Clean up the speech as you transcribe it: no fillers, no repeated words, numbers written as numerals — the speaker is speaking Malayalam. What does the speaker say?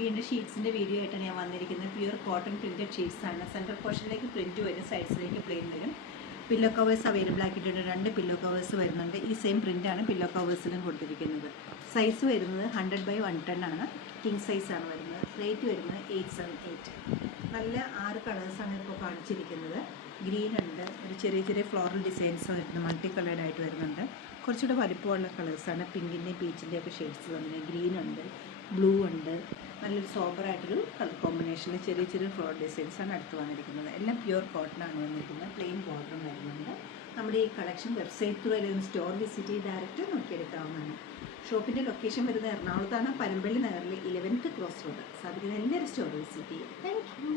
വീണ്ടും ഷീറ്റ്സിൻ്റെ വീഡിയോ ആയിട്ടാണ് ഞാൻ വന്നിരിക്കുന്നത്. പ്യുവർ കോട്ടൺ പ്രിൻറ്റഡ് ഷീറ്റ്സ് ആണ്. സെൻറ്റർ പോർഷനിലേക്ക് പ്രിൻറ്റ് വരും, സൈഡ്സിലേക്ക് പ്ലെയിൻ വരും. പില്ലോ കവേഴ്സ് അവൈലബിൾ ആക്കിയിട്ടുണ്ട്. 2 പില്ലോ കവേഴ്സ് വരുന്നുണ്ട്. ഈ സെയിം പ്രിൻ്റാണ് പില്ലോ കവേഴ്സിലും കൊടുത്തിരിക്കുന്നത്. സൈസ് വരുന്നത് 100/110 ആണ്. കിങ് സൈസാണ് വരുന്നത്. റേറ്റ് വരുന്നത് 878. നല്ല 6 കളേഴ്സാണ് ഇപ്പോൾ കാണിച്ചിരിക്കുന്നത്. ഗ്രീൻ ഉണ്ട്, ഒരു ചെറിയ ചെറിയ ഫ്ലോറൽ ഡിസൈൻസ് വരുന്നത്, മൾട്ടി കളേർഡ് ആയിട്ട് വരുന്നുണ്ട്. കുറച്ചുകൂടെ വലിപ്പമുള്ള കളേഴ്സാണ്. പിങ്കിൻ്റെയും പീച്ചിൻ്റെയും ഒക്കെ ഷെയ്ഡ്സ് വന്നത്. ഗ്രീൻ ഉണ്ട്, ബ്ലൂ ഉണ്ട്. നല്ലൊരു സോബറായിട്ടൊരു കളർ കോമ്പിനേഷനിൽ ചെറിയ ചെറിയ ഫ്ലോറൽ ഡിസൈൻസാണ് അടുത്ത് വന്നിരിക്കുന്നത്. എല്ലാം പ്യുവർ കോട്ടൺ വന്നിരിക്കുന്നത്. പ്ലെയിൻ ബോർഡറും വരുന്നുണ്ട്. നമ്മുടെ ഈ കളക്ഷൻ വെബ്സൈറ്റ് ത്രൂ അല്ലെങ്കിൽ സ്റ്റോർ വിസിറ്റ് ചെയ്ത് ഡയറക്റ്റ് നോക്കിയെടുക്കാവുന്നതാണ്. ഷോപ്പിൻ്റെ ലൊക്കേഷൻ വരുന്നത് എറണാകുളത്താണ്, പനമ്പള്ളി നഗറിൽ 11th ക്രോസ് റോഡ്. സാധിക്കുന്ന എല്ലാവരും സ്റ്റോർ വിസിറ്റ് ചെയ്യും. Thank you.